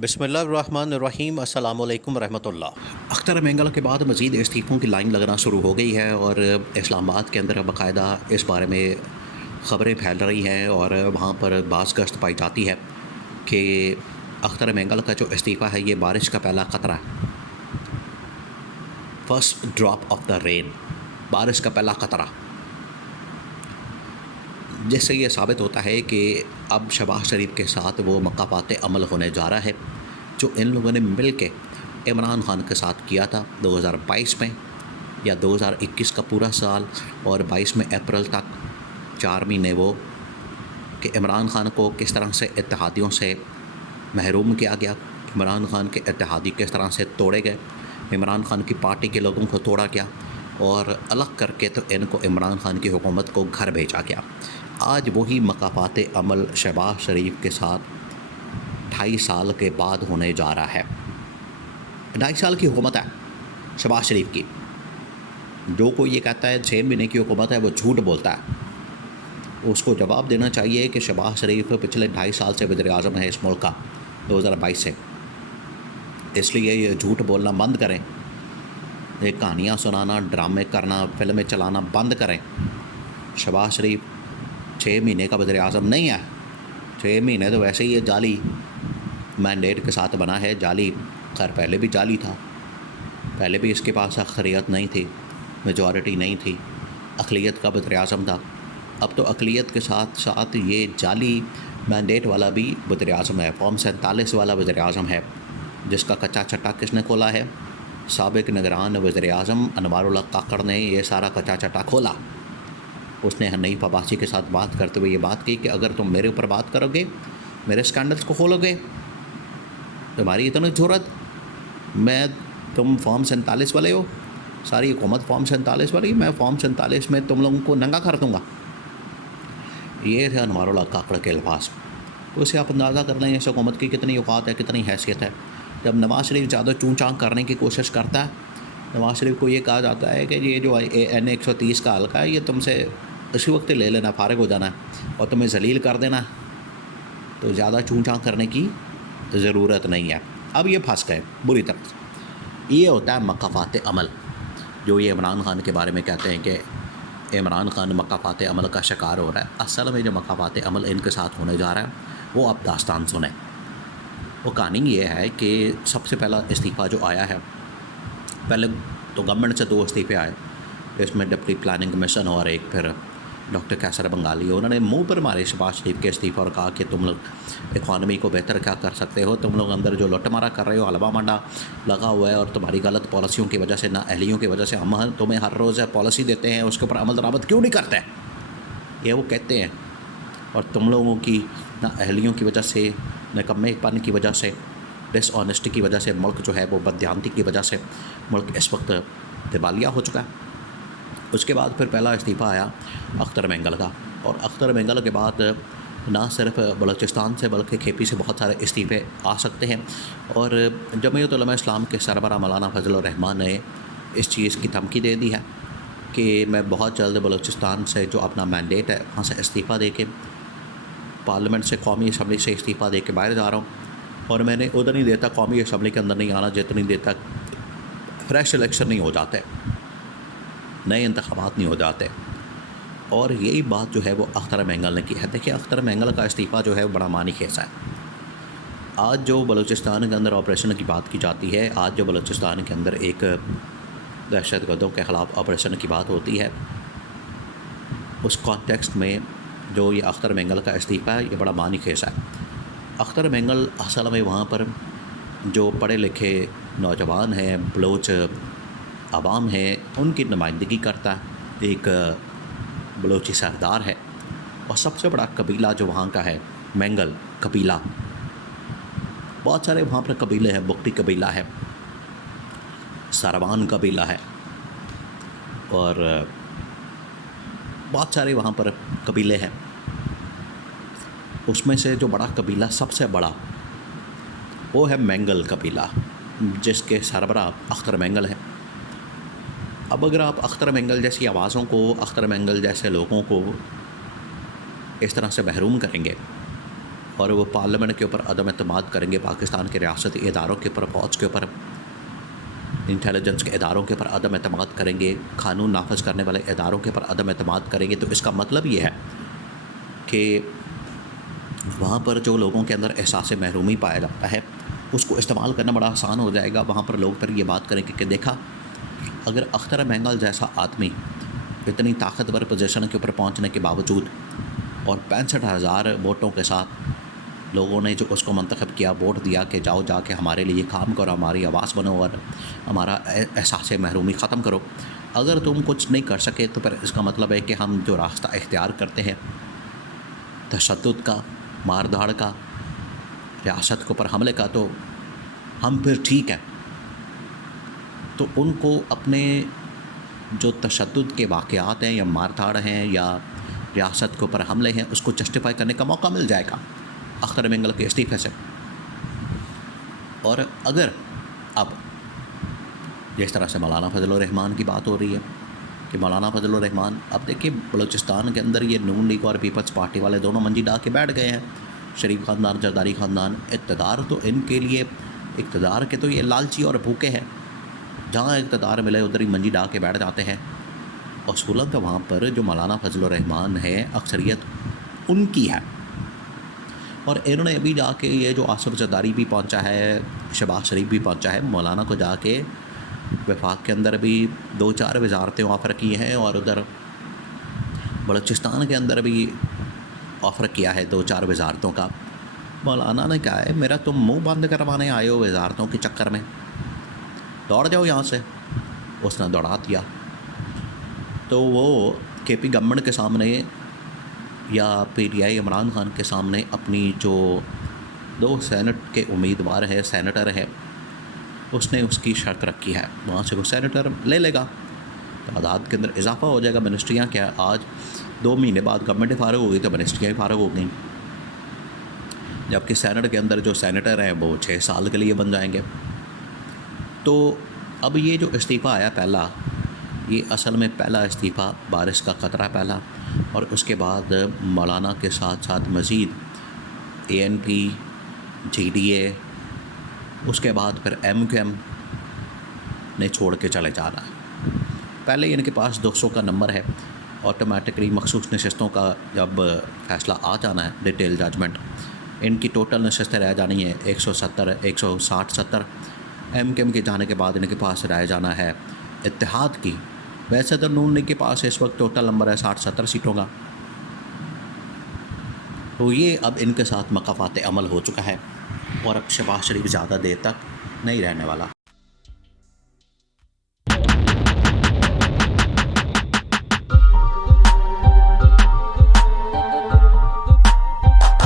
बिस्मिल्लाहिर्रहमानिर्रहीम अस्सलामुअलैकुम रहमतुल्लाह। अख्तर मेंगल के बाद मज़ीद इस्तीफ़ों की लाइन लगना शुरू हो गई है और इस्लामाबाद के अंदर बाकायदा इस बारे में ख़बरें फैल रही हैं और वहाँ पर बाज़ गश्त पाई जाती है कि अख्तर मेंगल का जो इस्तीफ़ा है ये बारिश का पहला ख़तरा है। First drop of the rain, बारिश का पहला ख़तरा, जिससे ये साबित होता है कि अब शहबाज शरीफ के साथ वो मकाफात अमल होने जा रहा है जो इन लोगों ने मिल के इमरान खान के साथ किया था 2022 में या 2021 का पूरा साल और 22 में अप्रैल तक 4 महीने वो कि इमरान खान को किस तरह से इत्तेहादियों से महरूम किया गया, इमरान खान के इत्तेहादी किस तरह से तोड़े गए, इमरान खान की पार्टी के लोगों को तोड़ा गया और अलग करके तो इनको इमरान खान की हुकूमत को घर भेजा गया। आज वही मकाफात अमल शहबाज शरीफ के साथ 2.5 साल के बाद होने जा रहा है। 2.5 साल की हुकूमत है शहबाज शरीफ की। जो कोई ये कहता है 6 महीने की हुकूमत है वो झूठ बोलता है। उसको जवाब देना चाहिए कि शहबाज शरीफ पिछले 2.5 साल से वज़ीर-ए-आज़म है इस मुल्क का 2022 से, इसलिए ये झूठ बोलना बंद करें, ये कहानियाँ सुनाना, ड्रामे करना, फिल्में चलाना बंद करें। शहबाज शरीफ 6 महीने का वज़ीर-ए-आज़म नहीं है। 6 महीने तो वैसे ही ये जाली मैंडेट के साथ बना है, जाली। खैर पहले भी जाली था, पहले भी इसके पास अक्सरियत नहीं थी, मेजॉरिटी नहीं थी, अक़लियत का वज़ीर-ए-आज़म था। अब तो अक़लियत के साथ साथ ये जाली मैंडेट वाला भी वज़ीर-ए-आज़म है, फॉर्म 47 वाला वज़ीर-ए-आज़म है, जिसका कच्चा चट्टा किसने खोला है? साबिक़ निगरान वज़ीर-ए-आज़म अनवारुल्लाह काकड़ ने ये सारा कच्चा चट्टा खोला। उसने हनीफ अब्बासी के साथ बात करते हुए ये बात की कि अगर तुम मेरे ऊपर बात करोगे, मेरे स्कैंडल्स को खोलोगे, तुम्हारी इतनी ज़रूरत, तुम फॉर्म 47 वाले हो, सारी हुकूमत फॉर्म 47 वाली, मैं फॉर्म 47 में तुम लोगों को नंगा कर दूँगा। ये थे अनवारुल्लाह काकड़ के अल्फाज। तो इससे आप अंदाज़ा कर लें इस हुकूमत की कितनी औकात है, कितनी हैसियत है। जब नवाज़ शरीफ ज़्यादा चूँ चाँ करने की कोशिश करता है, नवाज़ शरीफ को ये कहा जाता है कि ये जो NA 130 का हल्का है ये तुमसे इसी वक्त ले लेना, फ़ारिग हो जाना है और तुम्हें ज़लील कर देना, तो ज़्यादा चूँ चाँ करने की ज़रूरत नहीं है। अब ये फंस गए बुरी तरह से। ये होता है मकाफात अमल, जो ये इमरान खान के बारे में कहते हैं कि इमरान खान मकाफात अमल का शिकार हो रहा है। असल में जो मकाफात अमल इनके साथ होने जा रहा है वो अब दास्तान सुने। वो कहानी ये है कि सबसे पहला इस्तीफ़ा जो आया है, पहले तो गवर्नमेंट से 2 इस्तीफ़े आए, इसमें डिप्टी प्लानिंग कमीशन और एक फिर डॉक्टर कैसर बंगाली। उन्होंने मुंह पर मारे शहबाज शरीफ के इस्तीफ़ा और कहा कि तुम लोग इकॉनमी को बेहतर क्या कर सकते हो, तुम लोग अंदर जो लुटमारा कर रहे हो, हलवा मंडा लगा हुआ है और तुम्हारी गलत पॉलिसियों की वजह से, नाअहलियों की वजह से हम तुम्हें हर रोज़ पॉलिसी देते हैं, उसके ऊपर अमल दरामद क्यों नहीं करते, ये वो कहते हैं। और तुम लोगों की नाअहलियों की वजह से, निकम्मेपन की वजह से, डिसऑनेस्टी की वजह से, मुल्क जो है वो बददियानती की वजह से मुल्क इस वक्त दिवालिया हो चुका है। उसके बाद फिर पहला इस्तीफ़ा आया अख्तर मेंगल का, और अख्तर मेंगल के बाद ना सिर्फ बलूचिस्तान से बल्कि KP से बहुत सारे इस्तीफ़े आ सकते हैं। और जमीयत उलमा इस्लाम के सरबराह मौलाना फजल रहमान ने इस चीज़ की धमकी दे दी है कि मैं बहुत जल्द बलूचिस्तान से जो अपना मैंडेट है वहाँ से इस्तीफ़ा दे के, पार्लियामेंट से, कौमी असम्बली से इस्तीफ़ा दे के बाहर जा रहा हूँ। और मैंने उधर नहीं देता, कौमी असम्बली के अंदर नहीं आना जितनी देर तक फ्रेश इलेक्शन नहीं हो जाते, नए इंतखाबात नहीं हो जाते। और यही बात जो है वो अख्तर मेंगल ने की है। देखिए, अख्तर मेंगल का इस्तीफ़ा जो है बड़ा मानी खेस है। आज जो बलूचिस्तान के अंदर ऑपरेशन की बात की जाती है, आज जो बलूचिस्तान के अंदर एक दहशतगर्दों के ख़िलाफ़ ऑपरेशन की बात होती है, उस कॉन्टेक्स्ट में जो ये अख्तर मेंगल का इस्तीफ़ा है ये बड़ा मानी खेस है। अख्तर मेंगल असल में वहाँ पर जो पढ़े लिखे नौजवान हैं, बलोच आवाम है, उनकी नुमाइंदगी करता है। एक बलोची सरदार है और सबसे बड़ा कबीला जो वहाँ का है मेंगल कबीला। बहुत सारे वहाँ पर कबीले हैं, बुक्टी कबीला है, सरवान कबीला है और बहुत सारे वहाँ पर कबीले हैं। उसमें से जो बड़ा कबीला, सबसे बड़ा, वो है मेंगल कबीला, जिसके सरबराह अख्तर मेंगल है। अब अगर आप अख्तर मेंगल जैसी आवाज़ों को, अख्तर मेंगल जैसे लोगों को इस तरह से महरूम करेंगे और वो पार्लियामेंट के ऊपर अदम एतमाद करेंगे, पाकिस्तान के रियासती इदारों के ऊपर, फ़ौज के ऊपर, इंटेलिजेंस के इदारों के ऊपर अदम एतमाद करेंगे, कानून नाफज करने वाले इदारों के ऊपर अदम एतमाद करेंगे, तो इसका मतलब ये है कि वहाँ पर जो लोगों के अंदर एहसास महरूमी पाया जाता है उसको इस्तेमाल करना बड़ा आसान हो जाएगा। वहाँ पर लोग फिर ये बात करेंगे कि देखा, अगर अख्तर महंगल जैसा आदमी इतनी ताकतवर पोजीशन के ऊपर पहुँचने के बावजूद और 65,000 वोटों के साथ लोगों ने जो उसको मंतखब किया, वोट दिया कि जाओ जाके हमारे लिए काम करो, हमारी आवाज़ बनो और हमारा एहसास महरूमी ख़त्म करो, अगर तुम कुछ नहीं कर सके तो फिर इसका मतलब है कि हम जो रास्ता इख्तियार करते हैं तशद्दुद का, मार धाड़ का, रियासत के ऊपर हमले का, तो हम फिर ठीक हैं। तो उनको अपने जो तशद्दुद के वाक़यात हैं या मार धाड़ हैं या रियासत के ऊपर हमले हैं उसको जस्टिफाई करने का मौका मिल जाएगा अख्तर महंगल के इस्तीफ़े से। और अगर अब जिस तरह से मौलाना फजल रहमान की बात हो रही है कि मौलाना फजल रहमान, अब देखिए बलूचिस्तान के अंदर ये नून लीग और पीपल्स पार्टी वाले दोनों मंजी डा के बैठ गए हैं, शरीफ ख़ानदान, जरदारी ख़ानदान। इक़्तिदार तो इनके लिए, इक़्तिदार के तो ये लालची और भूखे हैं, जहाँ इक़्तिदार मिले उधर ही मंजी डा के बैठ जाते हैं। असूलन तो वहाँ पर जो मौलाना फजल रहमान है अक्सरियत उनकी है। और इन्होंने अभी जाके ये जो आसिफ जरदारी भी पहुँचा है, शहबाज शरीफ भी पहुँचा है, मौलाना को जाके वफाक के अंदर भी 2-4 वजारतें ऑफ़र की हैं और उधर बलूचिस्तान के अंदर भी ऑफ़र किया है 2-4 वजारतों का। मौलाना ने कहा है मेरा तुम मुंह बंद करवाने आए हो वजारतों के चक्कर में, दौड़ जाओ यहाँ से। उसने दौड़ा दिया। तो वो केपी गवर्नमेंट के सामने या पीटीआई इमरान खान के सामने अपनी जो 2 सेनेट के उम्मीदवार है, सेनेटर है, उसने उसकी शर्त रखी है, वहाँ से वो सेनेटर ले लेगा, तादाद के अंदर इजाफा हो जाएगा। मिनिस्ट्रियाँ क्या, आज 2 महीने बाद गवर्नमेंट फारग हो गई तो मिनिस्ट्रियाँ फारग हो गई, जबकि सेनेट के अंदर जो सेनेटर हैं वो 6 साल के लिए बन जाएंगे। तो अब ये जो इस्तीफ़ा आया पहला, ये असल में पहला इस्तीफ़ा बारिश का ख़तरा पहला, और उसके बाद मौलाना के साथ साथ मज़ीद ANP, GDA, उसके बाद फिर MQM ने छोड़ के चले जा रहा है। पहले इनके पास 200 का नंबर है, ऑटोमेटिकली मखसूस नशस्तों का जब फ़ैसला आ जाना है, डिटेल जजमेंट, इनकी टोटल नशस्तें रह जानी है 170, 160-70। MQM के जाने के बाद इनके पास रह जाना है इत्तेहाद की। वैसे तो नून लीग के पास इस वक्त टोटल नंबर है 60-70 सीटों का। तो ये अब इनके साथ मकाफात अमल हो चुका है और अब शहबाज शरीफ ज़्यादा देर तक नहीं रहने वाला।